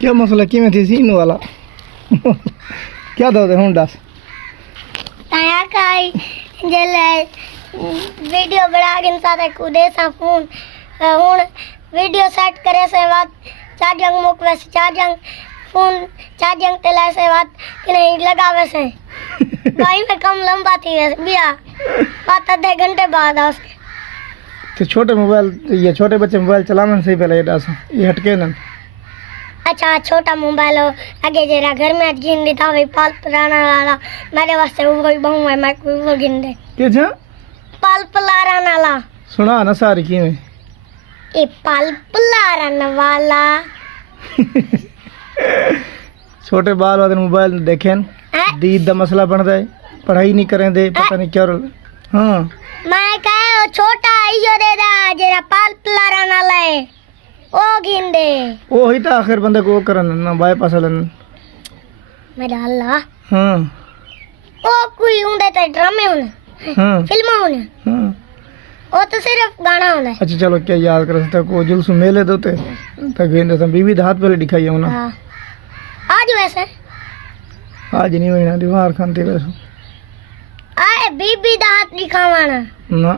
क्या मसला किमें थी सीन वाला क्या दो हूँ दस ताया काई जले वीडियो बना के सारे कूदे सा फोन हूँ वीडियो सेट करे से बात चार्जिंग मुक वैसे चार्जिंग फोन चार्जिंग ते लाए से बात नहीं लगा वैसे भाई में कम लंबा थी वैसे बिया बात आधे घंटे बाद आ उसके तो छोटे मोबाइल ये छोटे बच्चे मोबाइल चलाने से ही पहले ये डांस ये हटके ना अच्छा छोटा मोबाइल हो आगे जरा घर में गिन देता भाई पाल पुराना वाला मेरे वास्ते वो कोई बहु है मैं कोई वो गिन दे क्या जा पाल पुराना वाला सुना ना सारी की में ये पाल पुराना वाला छोटे बाल वाले मोबाइल देखें दीद दा मसला बनता है पढ़ाई नहीं करें दे पता नहीं क्या हाँ मैं कहे छोटा इयो दे दा जरा पाल पुराना ले ओ गिन दे ओ ही तो आखिर बंदे को करन ना बाईपास लन मेरा अल्लाह हाँ ओ कोई उंदे तो ड्रामे होने हाँ फिल्म होने हाँ वो तो सिर्फ गाना होने अच्छा चलो क्या याद कर सकता को जुलूस मेले दोते तक गेंद तो बीवी हाथ पहले दिखाई हूं ना हाँ आज वैसे आज नहीं हुई ना दीवार खानते वैसे आए बीबी दा हाथ दिखावाना ना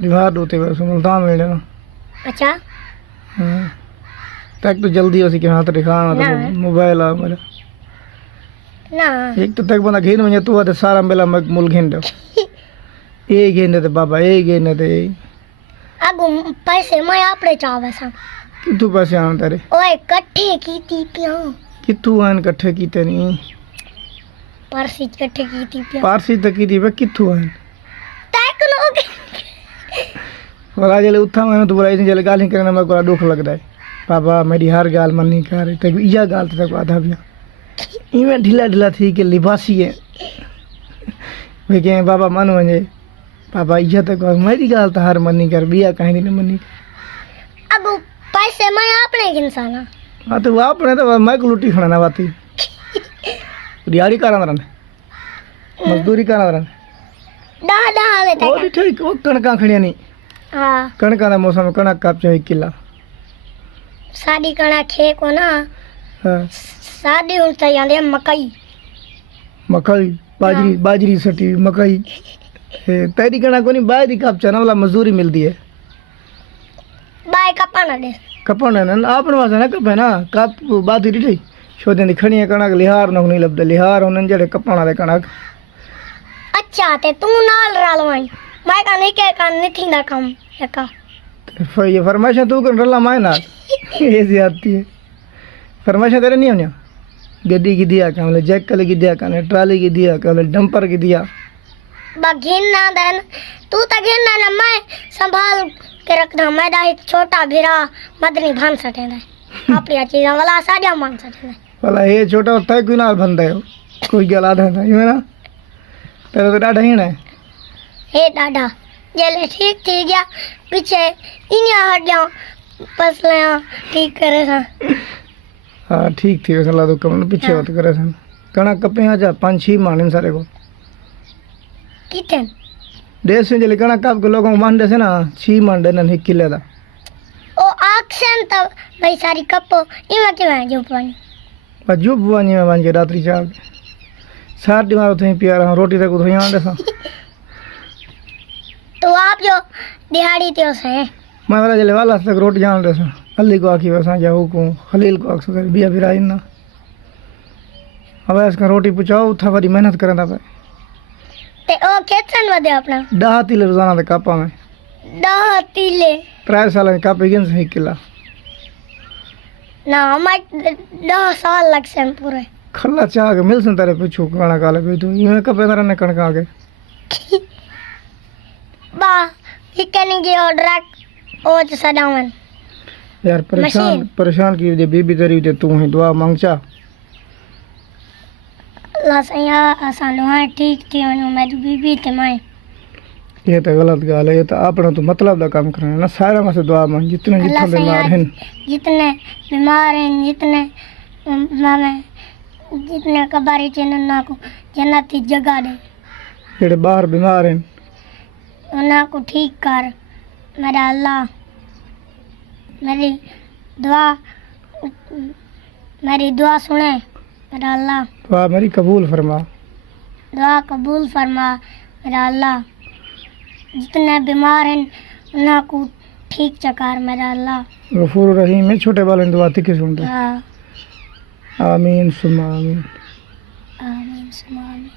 दीवार दोते वैसे मुल्तान में ना अच्छा हाँ तक तो जल्दी उसी के हाथ दिखाना तो मोबाइल आ मेरा ना एक तो तक बंदा घेन में तू आते सारा मेला मूल घेन दो ये घेन दे बाबा ये घेन दे आगो पैसे मैं आपड़े चावे सा कितु पैसे आन तेरे ओए इकट्ठे कीती पिया कितु आन इकट्ठे कीते नहीं परसी इकट्ठे कीती पिया पारसी तक की दी कितु आन तक नो वाला जले उठा मैंने तो बोला इतनी जले गाली करना मेरे को दुख लगता है पापा मेरी हर गाल मन नहीं कर रही तक इया गाल तक आधा भी इवें ढीला ढीला थी कि लिबासी है वे कहें बाबा मन वजे पापा इया तक मेरी गाल तो हर मन नहीं कर बिया कहीं नहीं मन नहीं अब पैसे मैं आपने इंसान हाँ तो आप ने तो मैं को लुटी खाना ना बाती दिहाड़ी करा रन मजदूरी करा रन डा डा ले और ठीक वो कणका खड़िया नहीं हाँ कणका दा मौसम कणक काप चाहिए किला साड़ी कणा खे को ना हाँ साड़ी उनसे यानी मकई मकई बाजरी बाजरी सटी मकई तेरी कणा को नहीं बाजरी काप चना वाला मजदूरी मिलती है बाय का पाना दे कपन है ना आपने वाला ना कप है ना काप बाजरी दी शोधे दी खड़िया कणक लिहार न नहीं लबदे लिहार उन्हें जड़े कपना दे कणक अच्छा ते तू नाल रालवाई मैं का नहीं के का नहीं थी ना कम का ये फरमाइश तू कर रला माय ना ऐसी आती है फरमाइश तेरे नहीं होनी गड्डी की दिया क्या मतलब जैक कल की दिया क्या ट्राली की दिया क्या मतलब डंपर की दिया बघिन ना देन तू तो घिन ना मैं संभाल के रखना मैं दा एक छोटा भिरा मदनी भान सटे दे अपनी चीज वाला साजा मान सटे दे वाला ये छोटा होता है क्यों ना बंदा है कोई गला था ये ना तेरा तो डाढ़ा ही ना हे दादा जेले ठीक थी गया पीछे इन्हें हट जाओ पसले ठीक करे सा हाँ ठीक थी वैसे तो कम पीछे बात करे सन कणा कपे आ जा 5-6 माने सारे को कितन देश में जले कणा कप के लोगों मान दे से ना 6 मान दे ना एक किले दा ओ आक्शन तब भाई सारी कपो इमा के मैं जो पानी बजू बुआनी में मान के रात्रि चाल सार दिमाग थे प्यारा रोटी तक तो यहाँ दे सा तो आप जो दिहाड़ी थे उसे मैं वाला जले वाला तक रोटी जान दे सा अली को आखी वैसा जाओ को खलील को आख सके बिया फिर आई ना अब इसका रोटी पुचाओ था बड़ी मेहनत करना पे ते ओ खेतन वदे अपना 10 तिले रोजाना दे कापा में 10 तिले 3 साल में कापे गिन सही किला ना मैं 10 साल लग से पूरे खल्ला चाह के मिल सन तेरे पूछो कणा काले पे तू ये कपे तरह ने कणका आगे बा इकनी के ऑर्डर ओ च सदावन यार परेशान की दे बीबी तेरी दे तू है दुआ मांगचा ला सया आसान है ठीक थी मैं बीबी ते मैं ये तो गलत गाल है ये तो अपना तो मतलब दा काम करना ना सारा में से दुआ मांग जितने बीमार हैं जितने बीमार हैं जितने मामे जितने कबारी चैनल ना को जन्नती जगह दे जेड़े बाहर बीमार हैं उन्हें को ठीक कर मेरा अल्लाह मेरी दुआ मेरी दुआ सुने मेरा अल्लाह, दुआ मेरी कबूल फरमा। दुआ कबूल फरमा मेरा अल्लाह। जितने बीमार हैं उन्हें को ठीक चकार मेरा अल्लाह। गफूर रहीम है, छोटे वाले दुआ थी सुन रहे। हाँ, आमीन सुम्मा आमीन। आमीन सुमा आमीन।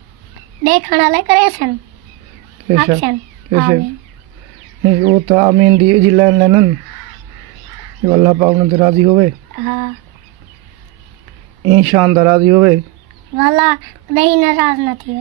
देखना ले करे सन कैसे एक्शन। कैसे आमीन। नहीं, वो तो आमीन दी जी लाइन लेनन जो अल्लाह पाक ने राजी होवे, हाँ, इन शानदार राजी होवे। वाला कहीं नाराज न थी।